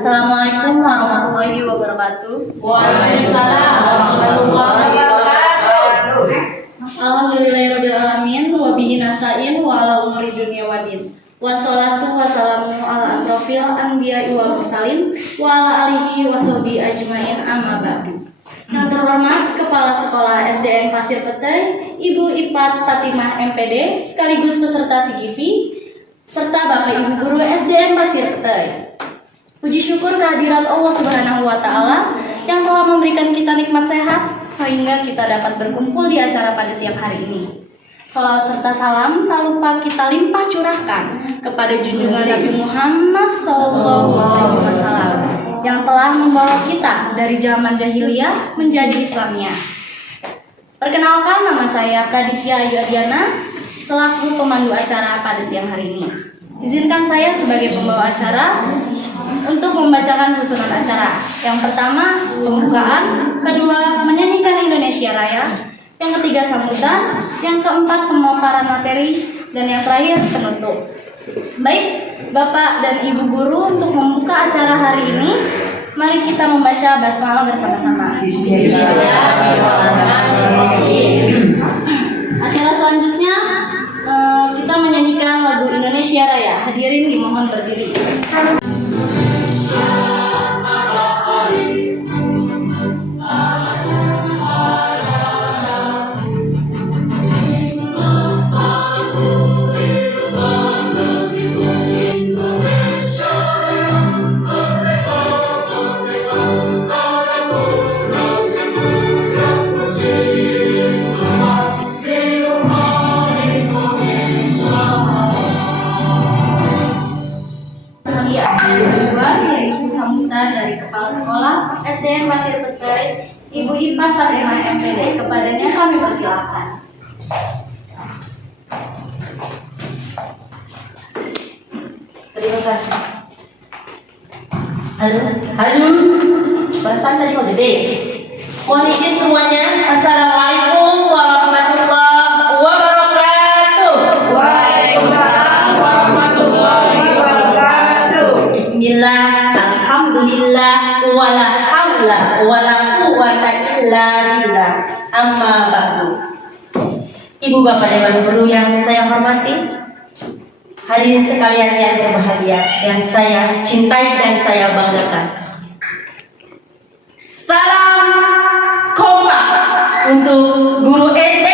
Assalamualaikum warahmatullahi wabarakatuh. Waalaikumsalam warahmatullahi wabarakatuh. Alhamdulillahirabbil alamin wa bihi nasta'in wa ala umuri dunya waddin. Wassalatu wassalamu ala asrofil anbiya'i wal mursalin wa ala alihi washabihi ajmain amma ba'du. Yang terhormat Kepala Sekolah SDN Pasir Petai, Ibu Ipat Fatimah MPD, sekaligus peserta CGV, serta Bapak Ibu Guru SDN Pasir Petai. Puji syukur kehadirat Allah Subhanahu wa Ta'ala yang telah memberikan kita nikmat sehat sehingga kita dapat berkumpul di acara pada siang hari ini. Salawat serta salam tak lupa kita limpah curahkan kepada junjungan Nabi Muhammad SAW yang telah membawa kita dari zaman jahiliyah menjadi Islamiyah. Perkenalkan, nama saya Praditya Ayu Adiana selaku pemandu acara pada siang hari ini. Izinkan saya sebagai pembawa acara untuk membacakan susunan acara. Yang pertama, pembukaan, kedua, menyanyikan Indonesia Raya, yang ketiga, sambutan, yang keempat, pemaparan materi, dan yang terakhir, penutup. Baik, Bapak dan Ibu Guru, untuk membuka acara hari ini, mari kita membaca basmalah bersama-sama. Acara selanjutnya, kita menyanyikan lagu Indonesia Raya. Hadirin dimohon berdiri. Dari Kepala Sekolah SDN Pasir Petai, Ibu Ipat Fatimah MPD. Kepadanya kami persilahkan. Terima kasih. Halo, perasaan tadi mau gede. Mohon izin semuanya. Assalamualaikum warahmatullahi wabarakatuh. Waalaikumsalam warahmatullahi wabarakatuh. Bismillah. Alhamdulillah wala haula wala quwwata illa billah. Amma ba'du. Ibu bapak dewan guru yang saya hormati, hadirin sekalian yang berbahagia, yang saya cintai dan saya banggakan. Salam kompak untuk guru SD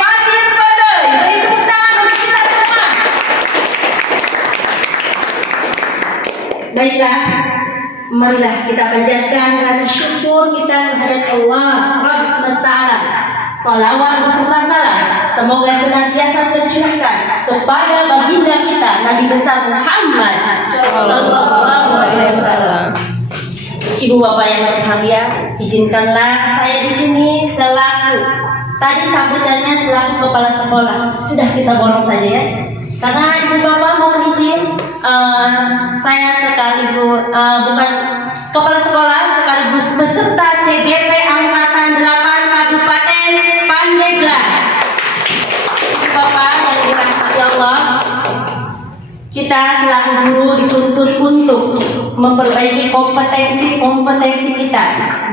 Pasir Petai. Beri tepuk tangan untuk kita semua. Baiklah, marilah kita panjatkan rasa syukur kita kehadirat Allah Rabb semesta alam. Salawat beserta salam semoga senantiasa tercurahkan kepada baginda kita Nabi besar Muhammad sallallahu alaihi wasallam. Ibu bapak yang berbahagia, izinkanlah saya di sini selaku tadi sambutannya selaku kepala sekolah. Sudah kita borong saja ya. Karena ibu bapak mohon izin, saya sekaligus bukan kepala sekolah sekaligus peserta CGP Angkatan 8 Kabupaten Pandeglang. Bapak yang dirahmati Allah, kita selaku guru dituntut untuk memperbaiki kompetensi kita,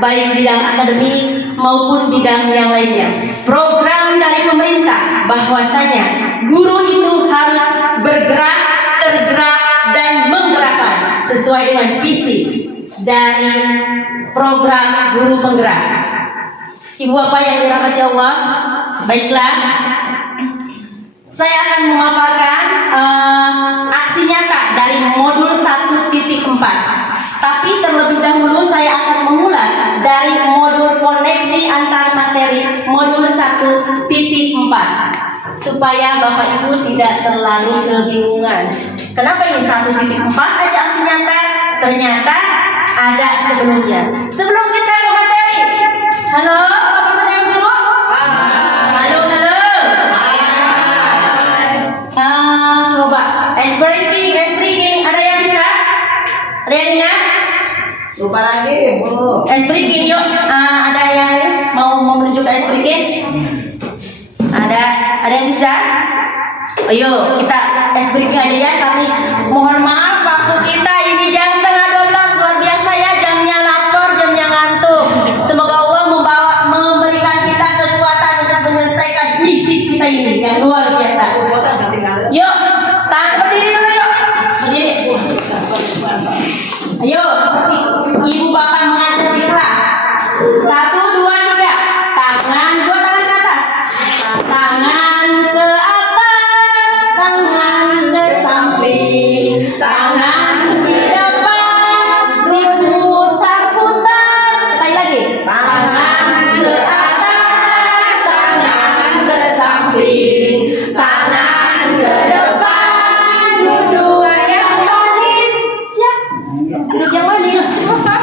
baik bidang akademik maupun bidang yang lainnya. Program dari pemerintah bahwasanya guru itu harus bergerak, tergerak, dan menggerakkan sesuai dengan visi dari program guru penggerak. Ibu bapak yang dirahmati Allah, baiklah, saya akan memaparkan aksi nyata dari modul 1.4. Tapi terlebih dahulu saya akan mengulas dari modul koneksi antar materi modul 1.4 supaya Bapak Ibu tidak terlalu kebingungan. Kenapa ini 1.4 aja aksi nyata? Ternyata ada sebelumnya. Sebelum kita ke materi, halo, bagaimana yang dulu? Halo. Coba ice breaking, ada yang bisa? Ada yang ingat? Lupa lagi, Bu. Ice breaking, yuk. Ada yang mau menunjukkan ice breaking? Ada yang bisa? Ayo kita ice breaking aja ya. Kami mohon maaf waktu kita ini jam 11:30 luar kita ini yang luar biasa. Bosan saya tinggal. Yuk, tahan berdiri dulu yuk. Berdiri. Ayo, seperti ibu bapak mengajar di kelas. 1, 2, 3. Tangan, 2 tangan ke atas. Tangan ke atas, tangan ke samping, tangan ke depan, diputar-putar. Sekali lagi. Tangan ke atas, tangan ke samping, tangan ke depan, Duduk yang manis. Siap. Duduk yang manis.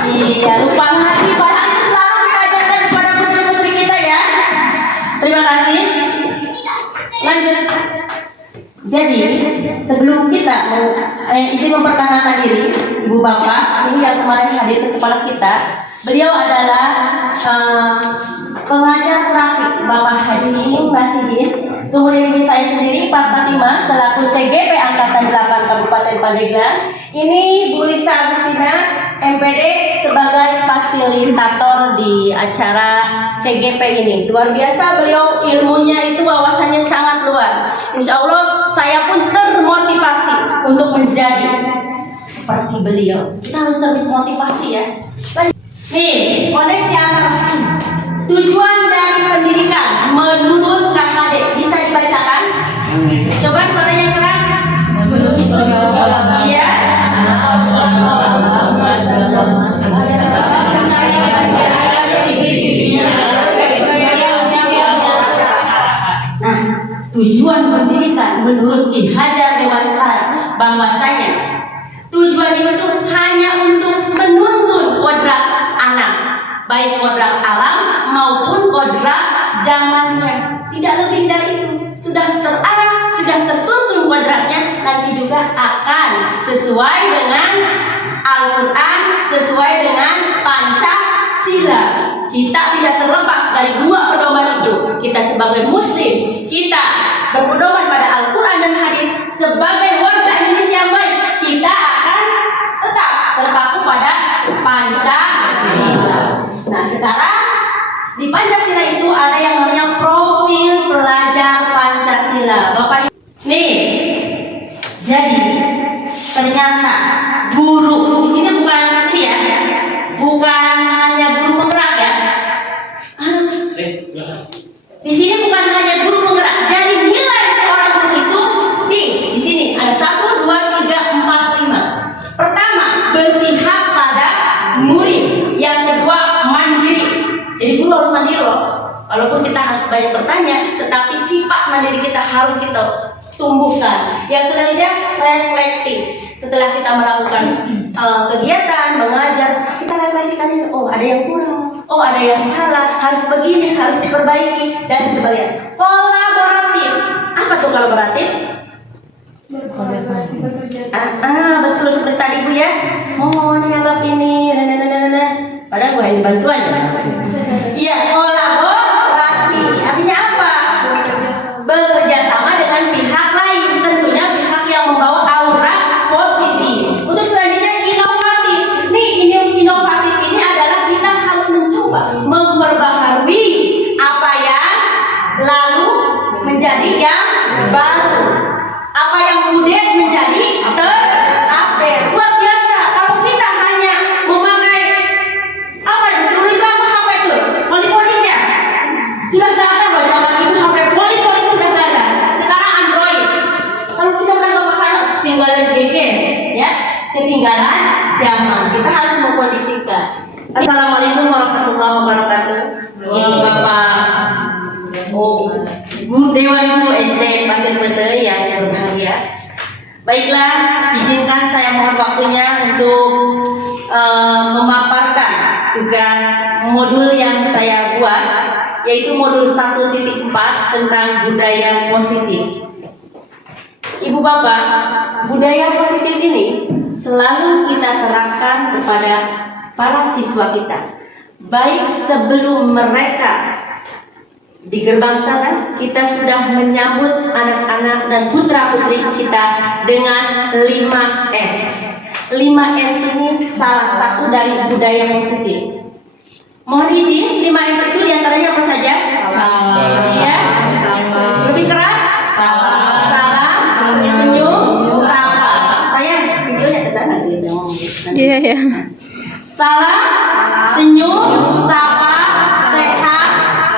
Iya, lupa hati padahal itu selalu kita ajarkan kepada putri-putri kita ya. Terima kasih. Lanjut. Jadi sebelum kita izin memperkenalkan diri, ibu bapak ini yang kemarin hadir ke sekolah kita, beliau adalah pengajar praktik Bapak Haji Iming Nasihin. Kemudian ini saya sendiri Pak Fatimah selaku CGP Angkatan 8 Kabupaten Pandeglang. Ini Bu Lisa Agustina MPD sebagai fasilitator di acara CGP ini. Luar biasa beliau, ilmunya itu wawasannya sangat luas. Insya Allah saya pun termotivasi untuk menjadi seperti beliau. Kita harus termotivasi ya. Nih, koneksi antara tujuan dari pendidikan menurut KHD bisa dibacakan? Coba suaranya yang terang. Iya. Nah, tujuan pendidikan menurut Ki Hajar Dewantara bahwasanya tujuan itu hanya untuk menuntun kodrat anak, baik kodrat alam maupun kodrat zamannya. Tidak lebih dari itu. Sudah terarah, sudah tertuntun kodratnya, nanti juga akan sesuai dengan Al-Quran, sesuai dengan Pancasila. Kita tidak terlepas dari dua pedoman itu. Kita sebagai muslim, kita berpedoman pada Al-Quran dan hadis. Sebagai warga Indonesia yang baik, kita akan tetap terpaku pada Pancasila. Nah, sekarang di Pancasila itu ada yang namanya profil pelajar Pancasila. Bapak nih, jadi ternyata guru di sini bukan ini ya, bukan hanya guru penggerak ya. Di sini bukan hanya guru penggerak. Jadi nilai seorang guru itu di sini ada 1, 2, 3, 4, 5. Pertama, berpihak pada murid. Yang kedua, mandiri. Jadi guru harus mandiri loh. Walaupun kita harus banyak bertanya, tetapi sifat mandiri kita harus kita tumbuhkan. Yang selanjutnya, reflektif. Setelah kita melakukan kegiatan, mengajar, kita refleksikan ini, oh ada yang kurang, oh ada yang salah, harus begini, harus diperbaiki, dan sebagainya. Kolaboratif. Apa tuh kolaboratif? Betul seperti tadi Bu ya. Oh, ini anggap ini, padahal gue ini bantuan ya. Iya, kolaborasi. Artinya apa? Bekerja sama dengan pihak lain, tentunya pihak yang membawa aura positif. Untuk selanjutnya inovatif. Nih, inovatif ini adalah kita harus mencoba memperbaharui apa yang lalu menjadi yang baru. Apa yang udah menjadi terupdate. Luar biasa. Kalau kita hanya memakai apa itu? Dulu itu apa itu? Poli-poli ya? Sudah gak ada loh zaman itu HP poli-poli sudah gak ada. Sekarang Android. Kalau kita udah memakai tinggalan GG ya, ketinggalan zaman. Kita harus mengkondisikan. Assalamualaikum warahmatullahi wabarakatuh. Ibu bapak, guru Dewan Guru SD Pasir Pete yang berbahagia. Baiklah, izinkan saya mohon waktunya untuk memaparkan tugas modul yang saya buat, yaitu modul 1.4 tentang budaya positif. Ibu bapak, budaya positif ini selalu kita terapkan kepada para siswa kita. Baik sebelum mereka di gerbang sana, kita sudah menyambut anak-anak dan putra-putri kita dengan 5S. 5S ini salah satu dari budaya positif. Mohon izin, 5S itu diantaranya apa saja? Ya, lebih keras ya. Salam, senyum, sapa, sehat,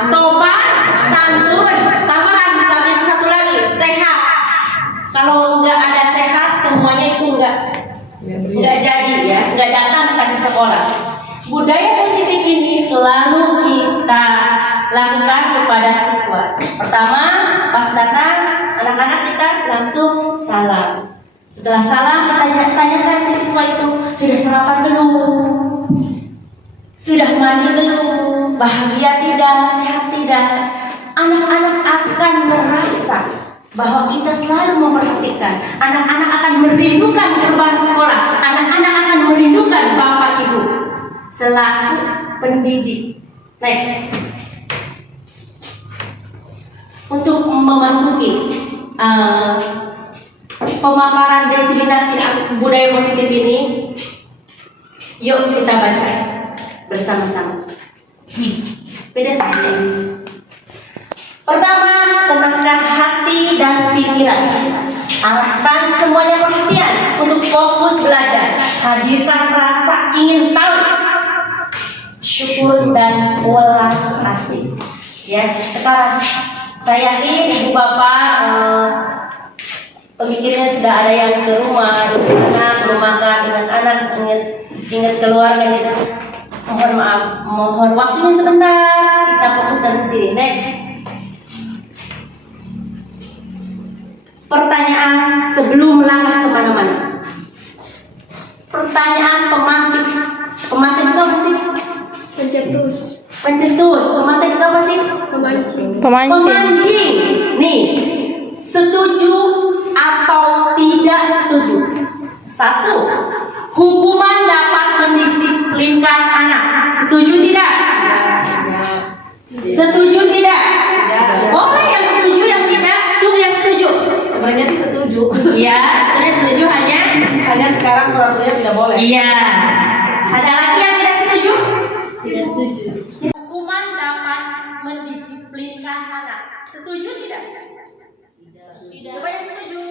sopan, santun. Tambah lagi, tapi satu lagi, sehat. Kalau nggak ada sehat, semuanya itu nggak jadi ya, nggak datang kita ke sekolah. Budaya positif ini selalu kita lakukan kepada siswa. Pertama, pas datang anak-anak kita langsung salam. Setelah salam kita tanyakan si siswa itu sudah sarapan belum, sudah mandi belum, bahagia tidak, sehat tidak. Anak-anak akan merasa bahwa kita selalu memperhatikan. Anak-anak akan merindukan gerbang sekolah. Anak-anak akan merindukan bapak ibu selaku pendidik. Next. Untuk memasuki pemaparan destinasi budaya positif ini, yuk kita baca bersama-sama. Pertama, tenangkan hati dan pikiran. Arahkan semuanya perhatian untuk fokus belajar. Hadirkan rasa ingin tahu, syukur dan ulas asih. Ya, sekarang saya yakin ibu bapak pemikirnya sudah ada yang ke rumah, ingat anak, belum makan, ingat anak, ingat keluarga gitu. Mohon maaf, mohon waktunya sebentar, kita fokuskan ke sini. Next. Pertanyaan sebelum melangkah kemana-mana. Pertanyaan pemantik. Pemantik itu apa sih? Pencetus, Pencetus. Pemantik itu apa sih? pemancing. Pemancing. Nih, setuju atau tidak setuju? Satu, hukuman dapat mendisiplinkan anak. Setuju tidak? Setuju tidak? Boleh yang setuju, yang tidak. Cuma yang setuju. Sebenarnya sih setuju. Iya, sebenarnya setuju Hanya sekarang peraturannya tidak boleh. Iya. Ada lagi yang tidak setuju? Tidak setuju. Hukuman dapat mendisiplinkan anak. Setuju tidak? Tidak. Coba yang setuju.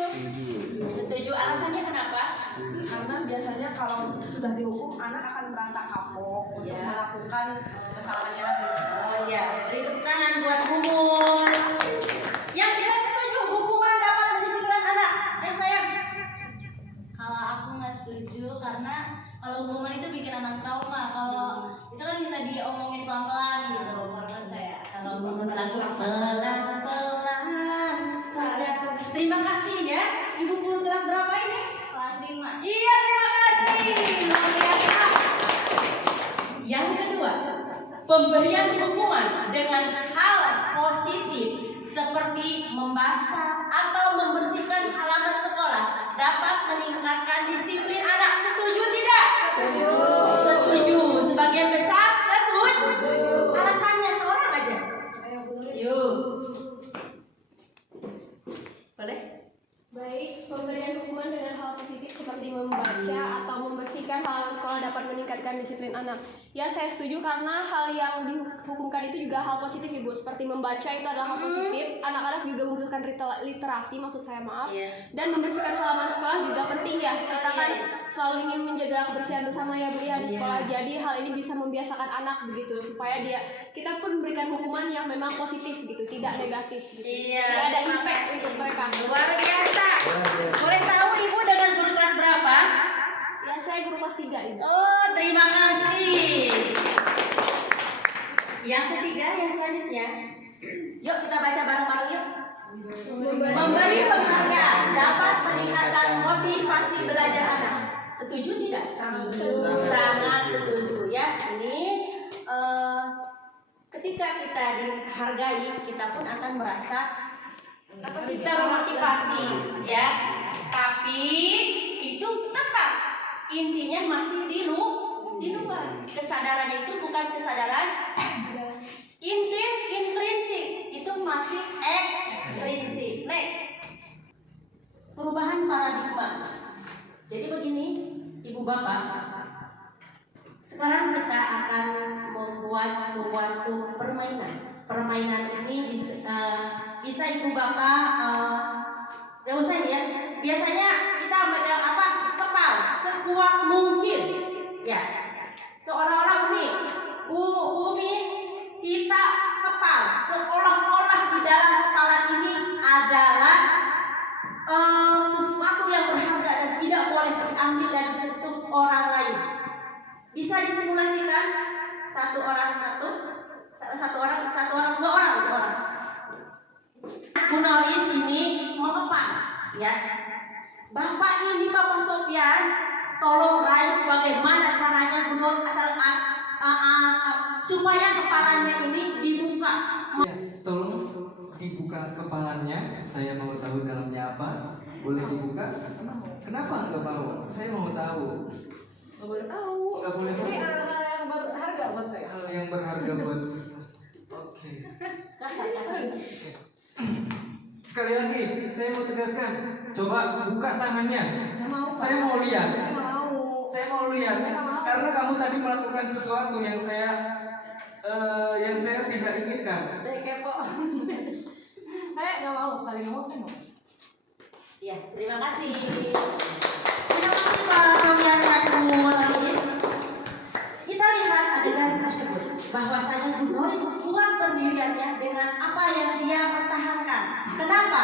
Setuju. Alasannya kenapa? Karena biasanya kalau sudah dihukum, anak akan merasa kapok untuk melakukan kesalahannya lagi. Oh iya, beri tepuk tangan buat Mumun. Yang tidak setuju, hukuman dapat mendisiplinkan anak. Ayo sayang. Kalau aku nggak setuju karena kalau hukuman itu bikin anak trauma. Kalau itu kan bisa diomongin pelan-pelan gitu. Menurut saya. Kalau Menurut lagu pelan-pelan saja. Terima kasih ya. Ibu guru kelas berapa ini? kelas 5. Iya, terima kasih. Luar biasa. Yang kedua, pemberian hukuman dengan hal positif seperti membaca atau membersihkan halaman sekolah dapat meningkatkan disiplin anak. Setuju tidak? Setuju. Setuju. Sebagian besar setuju. Alasannya seorang aja. Yuk. Boleh? Baik, pemberian hukuman dengan hal positif seperti membaca atau membersihkan halaman sekolah dapat meningkatkan disiplin anak. Ya, saya setuju karena hal yang dihukumkan itu juga hal positif, Ibu. Seperti membaca itu adalah hal positif. Anak-anak juga membutuhkan literasi, maksud saya maaf. Dan membersihkan halaman sekolah juga penting ya. Kita kan selalu ingin menjaga kebersihan bersama ya, Bu, ya, di sekolah. Jadi hal ini bisa membiasakan anak begitu supaya kita pun memberikan hukuman yang memang positif gitu, tidak negatif gitu. Iya. Tidak ada impact untuk mereka. Luar biasa. Boleh tahu Ibu dengan guru kelas berapa? Ya, saya guru kelas 3 ini. Oh, terima kasih. Yang ketiga, yang selanjutnya. Yuk kita baca bareng-bareng yuk. Memberi penghargaan dapat meningkatkan motivasi belajar anak. Setuju tidak? Sangat setuju ya. Ini ketika kita dihargai, kita pun akan merasa termotivasi ya. Tapi itu tetap intinya masih di luar. Kesadaran itu bukan kesadaran intrinsik, itu masih ekstrinsik. Next. Perubahan paradigma. Jadi begini, Ibu Bapak, sekarang kita akan membuat suatu permainan. Permainan ini bisa Ibu Bapak gak usah ya. Biasanya kita megang apa? Kepal sekuat mungkin. Ya, seolah-olah Umi kita kepal, seolah-olah di dalam kepala ini adalah sesuatu yang berharga dan tidak boleh diambil dan disentuh orang lain. Bisa disimulasikan satu orang, dua orang. Bu Noris ini mengepal, ya. Bapak Sofyan, tolong rayu bagaimana caranya Bu Noris supaya kepalanya ini dibuka. Ya, tolong dibuka kepalanya. Saya mau tahu dalamnya apa. Boleh dibuka? Kenapa nggak mau? Saya mau tahu. Nggak boleh tahu. Nggak boleh tahu. Ini hal yang berharga buat saya. Hal yang berharga buat. Oke. Sekali lagi, saya mau tegaskan. Coba buka tangannya. Nggak mau. Saya mau lihat. Saya nggak mau. Saya mau lihat. Saya nggak mau. Karena kamu tadi melakukan sesuatu yang saya tidak inginkan. Saya kepo. Saya nggak mau, sekali nggak mau saya mau. Ya, terima kasih. Terima kasih Pak Sofyan dan Bu Noris. Kita lihat adegan tersebut bahwasanya Bu Noris kuat pendiriannya dengan apa yang dia pertahankan. Kenapa?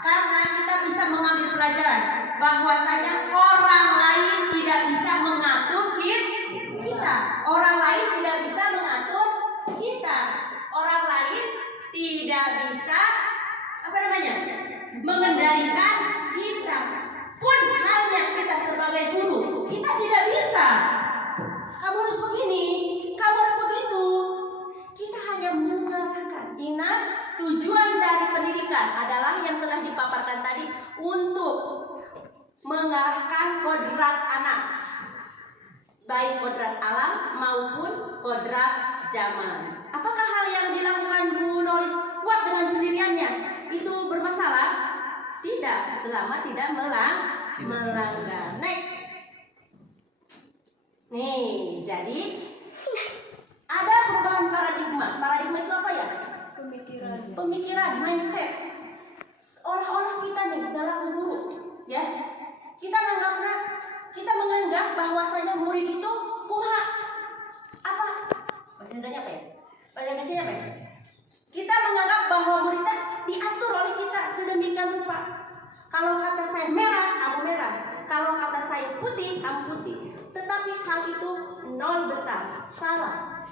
Karena kita bisa mengambil pelajaran bahwasanya orang lain tidak bisa mengatur kita. Orang lain tidak bisa mengatur kita. Orang lain tidak bisa mengendalikan kita. Pun halnya kita sebagai guru, kita tidak bisa. Kamu harus begini, kamu harus begitu. Kita hanya mengarahkan. Ingat, tujuan dari pendidikan adalah yang telah dipaparkan tadi untuk mengarahkan kodrat anak, baik kodrat alam maupun kodrat zaman. Apakah hal yang dilakukan Bu Noris kuat dengan pendiriannya itu bermasalah? Tidak, selama tidak melanggar. Next. Nih, jadi ada perubahan paradigma. Paradigma itu apa ya? Pemikiran, mindset. Olah-olah kita nih selaku guru, ya. Kita menganggap bahwasanya murid itu kumaha apa? Bahasa Indonesianya apa ya? Bahasa Indonesianya apa ya? Kita menganggap bahwa muridnya diatur oleh kita sedemikian rupa. Kalau kata saya merah, kamu merah. Kalau kata saya putih, kamu putih. Tetapi hal itu nol besar, salah.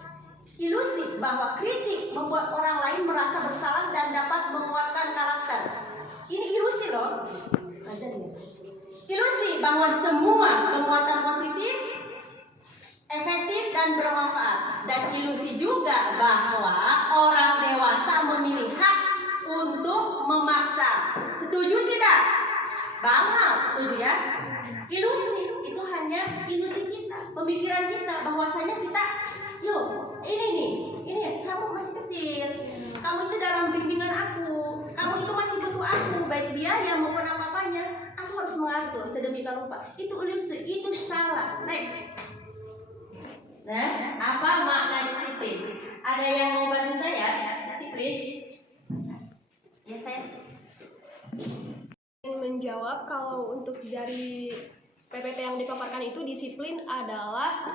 Ilusi bahwa kritik membuat orang lain merasa bersalah dan dapat menguatkan karakter. Ini ilusi loh. Ilusi bahwa semua penguatan positif, efektif dan bermanfaat. Dan ilusi juga bahwa orang dewasa memilih hak untuk memaksa. Setuju tidak? Banget, setuju ya? Ilusi itu hanya ilusi kita, pemikiran kita bahwasanya kita, ini kamu masih kecil, kamu itu dalam bimbingan aku, kamu itu masih butuh aku, baik biaya maupun apa-apanya, aku harus mengatur sedemikian rupa. Itu ilusi, itu salah. Next. Nah, apa makna disiplin? Ada yang mau bantu saya? Disiplin? Ya saya. Ingin menjawab kalau untuk dari PPT yang dipaparkan itu disiplin adalah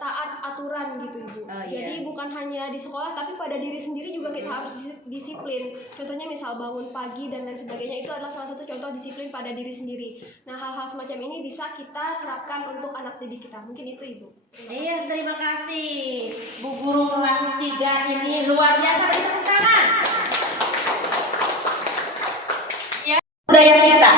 taat aturan gitu Ibu. Jadi bukan hanya di sekolah tapi pada diri sendiri juga kita harus disiplin. Contohnya misal bangun pagi dan lain sebagainya itu adalah salah satu contoh disiplin pada diri sendiri. Nah hal-hal semacam ini bisa kita terapkan untuk anak didik kita. Mungkin itu Ibu. Iya, terima kasih Bu Guru kelas 3 ini luar biasa, beri tepuk tangan. Ya, budaya kita.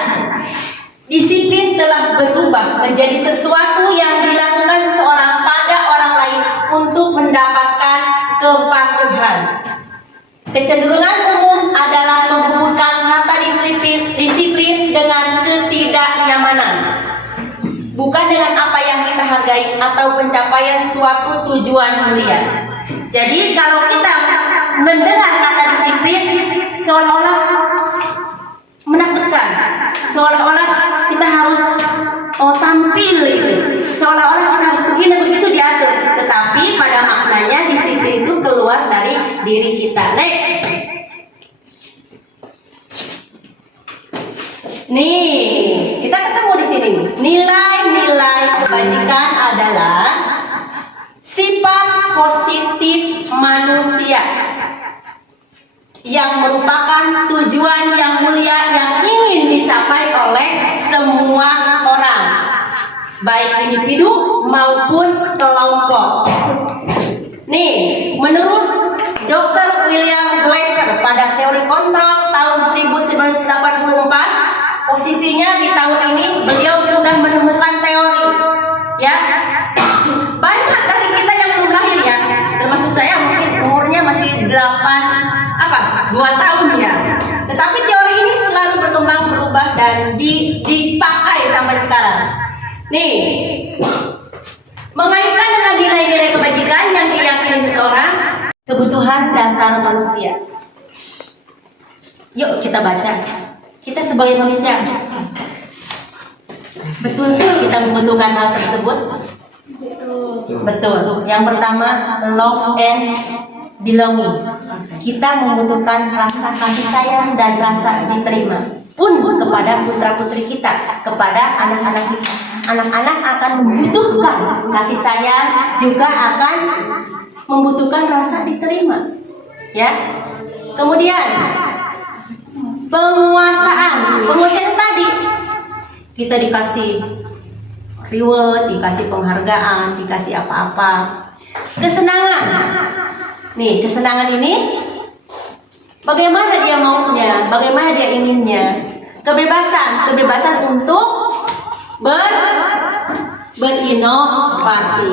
Disiplin telah berubah menjadi sesuatu yang dilakukan seseorang pada orang lain untuk mendapatkan kepatuhan. Kecenderungan umum adalah menghubungkan kata disiplin dengan ketidaknyamanan, bukan dengan apa yang kita hargai atau pencapaian suatu tujuan mulia. Jadi kalau kita mendengar kata disiplin seolah-olah menakutkan, seolah-olah kita harus tampil gitu, seolah-olah kita harus begini begitu diatur. Tetapi pada maknanya disiplin itu keluar dari diri kita. Next. Nih, kita ketemu di sini. Nilai-nilai kebajikan adalah sifat positif manusia yang merupakan tujuan yang mulia yang ingin dicapai oleh semua orang, baik individu maupun kelompok. Nih, menurut Dr. William Glasser pada teori kontrol tahun 1984, posisinya di tahun ini beliau sudah menemukan teori, ya. Banyak dari kita yang belum lahir ya, termasuk saya mungkin umurnya masih 2 tahun ya. Tetapi teori ini selalu berkembang berubah dan dipakai sampai sekarang. Nih, mengaitkan dengan nilai-nilai kebajikan yang diyakini seseorang, kebutuhan dasar manusia. Yuk kita baca. Kita sebagai manusia, betul kita membutuhkan hal tersebut? Betul. Yang pertama, love and belonging. Kita membutuhkan rasa kasih sayang dan rasa diterima pun kepada putra-putri kita, kepada anak-anak kita. Anak-anak akan membutuhkan kasih sayang, juga akan membutuhkan rasa diterima. Ya. Kemudian penguasaan tadi kita dikasih reward, dikasih penghargaan, dikasih apa-apa. Kesenangan. Nih, kesenangan ini bagaimana dia maunya, bagaimana dia inginnya. Kebebasan untuk berinovasi.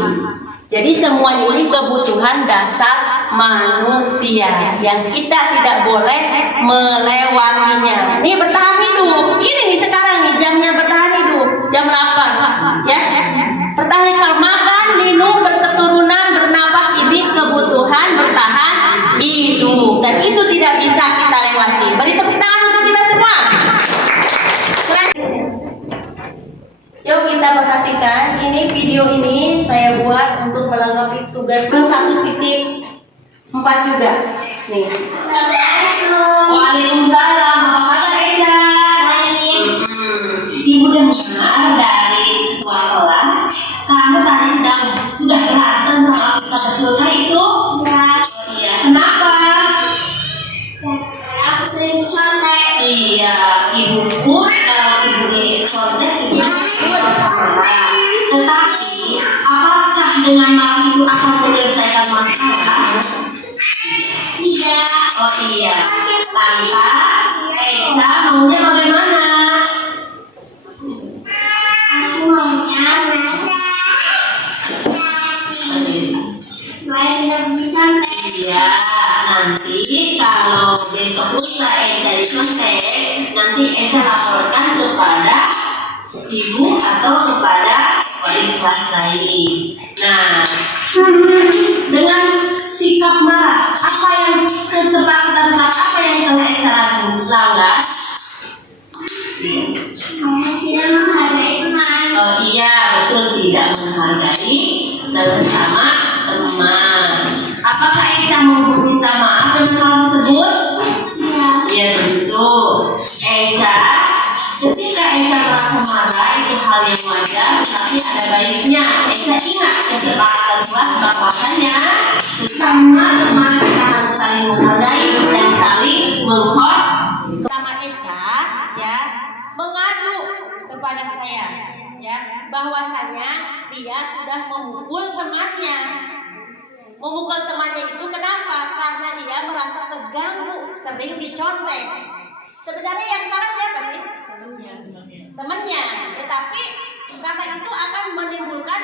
Jadi semuanya ini kebutuhan dasar manusia yang kita tidak boleh melewatinya. Nih, bertahan hidup. Ini nih sekarang nih jamnya bertahan hidup, jam 8 ya. Bertahan hidup, makan, minum, berketurunan, bernapas, ini kebutuhan bertahan hidup dan itu tidak bisa kita lewati. Beri tepuk tangan untuk kita semua. Yuk kita perhatikan, ini video ini saya buat untuk melengkapi tugas 1.4 juga. Nih. Waalaikumsalam. Apa kabar Eca? Ibu dengar dari ketua kelas, kamu tadi sudah berantem sama Ustaz Sultan itu? Ya. Iya. Kenapa? Aku sering contek. Iya, ibu pun kalau ibu contek ibu bisa marah. Tetapi apakah dengan marah itu akan menyelesaikan masalah? Tidak. Oh iya. Lantas Eca maunya bagaimana? Aku maunya iya, nanti kalau besok lusa Eca dicontek, nanti Eca laporkan kepada ibu atau kepada wali kelas lain. Nah, dengan sikap marah, apa yang kesepakatan apa yang telah Eca langgar? Tidak menghargai teman. Oh iya, betul, tidak menghargai sesama teman. Apakah Eca mau meminta maaf dengan hal tersebut? Ya tentu. Eca, ketika Eca merasa marah itu hal yang wajar, tapi ada baiknya Eca ingat kesepakatan kelas bahwasanya sesama teman kita harus saling menghargai dan saling menghormati. Pertama Eca ya mengadu kepada saya ya bahwasanya dia sudah memukul temannya. Memukul temannya itu kenapa? Karena dia merasa terganggu, sering dicontek. Sebenarnya yang salah siapa sih? Temannya. Tetapi karena itu akan menimbulkan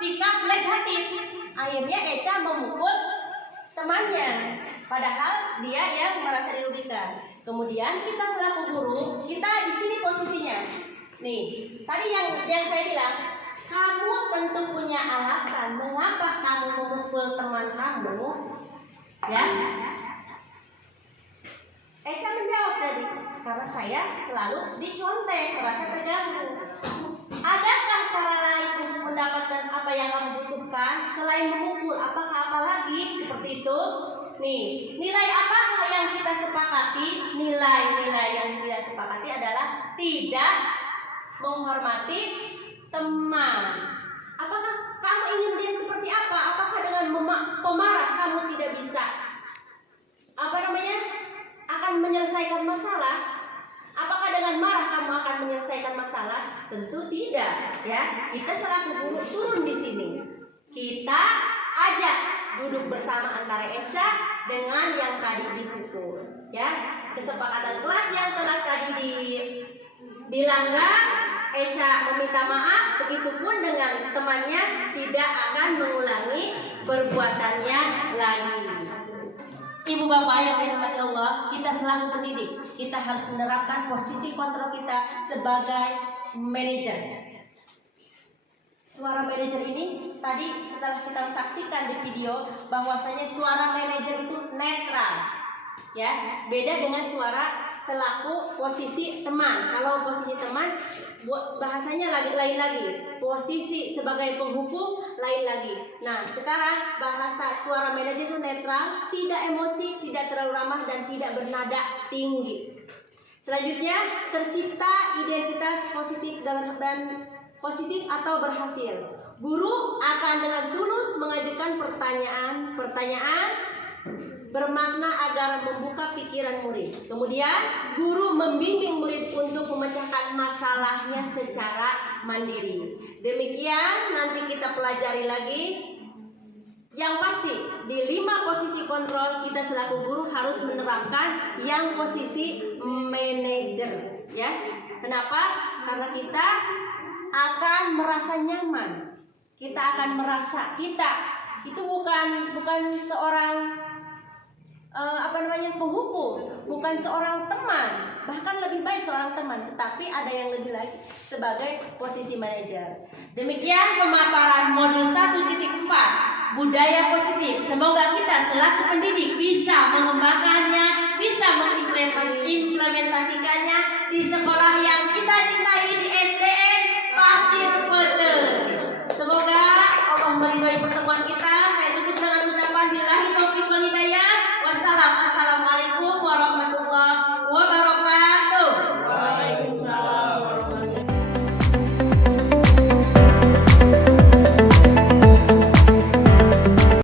sikap negatif. Akhirnya Eca memukul temannya. Padahal dia yang merasa dirugikan. Kemudian kita selaku guru, kita di sini posisinya. Nih, tadi yang saya bilang, kamu tentu punya alasan mengapa kamu memukul teman kamu, ya? Eca menjawab tadi, karena saya selalu dicontek, merasa terganggu. Adakah cara lain untuk mendapatkan apa yang kamu butuhkan selain memukul? Apakah apa lagi seperti itu? Nih, nilai apakah yang kita sepakati? Nilai-nilai yang kita sepakati adalah tidak menghormati teman. Apakah kamu ingin menjadi seperti apa? Apakah dengan pemarah kamu tidak bisa akan menyelesaikan masalah? Apakah dengan marah kamu akan menyelesaikan masalah? Tentu tidak, ya. Kita selaku guru turun di sini. Kita ajak duduk bersama antara Eca dengan yang tadi dipukul, ya. Kesepakatan kelas yang telah tadi dilanggar, Eca meminta maaf, begitupun dengan temannya tidak akan mengulangi perbuatannya lagi. Ibu bapak yang dirahmati Allah, kita selaku pendidik, kita harus menerapkan posisi kontrol kita sebagai manajer. Suara manajer ini tadi setelah kita saksikan di video bahwasanya suara manajer itu netral, ya, beda dengan suara selaku posisi teman. Kalau posisi teman bahasanya lain lagi, posisi sebagai penghukum lain lagi. Nah, sekarang bahasa suara manajer itu netral, tidak emosi, tidak terlalu ramah, dan tidak bernada tinggi. Selanjutnya, tercipta identitas positif dan positif atau berhasil. Guru akan dengan tulus mengajukan pertanyaan bermakna agar membuka pikiran murid. Kemudian guru membimbing murid untuk memecahkan masalahnya secara mandiri. Demikian nanti kita pelajari lagi. Yang pasti di 5 posisi kontrol kita selaku guru harus menerapkan yang posisi manajer, ya. Kenapa? Karena kita akan merasa nyaman. Kita akan merasa kita itu bukan seorang penghukum, bukan seorang teman, bahkan lebih baik seorang teman, tetapi ada yang lebih lagi sebagai posisi manajer. Demikian pemaparan modul 1.4 budaya positif. Semoga kita selaku pendidik bisa mengembangkannya, bisa mengimplementasikannya di sekolah yang kita cintai di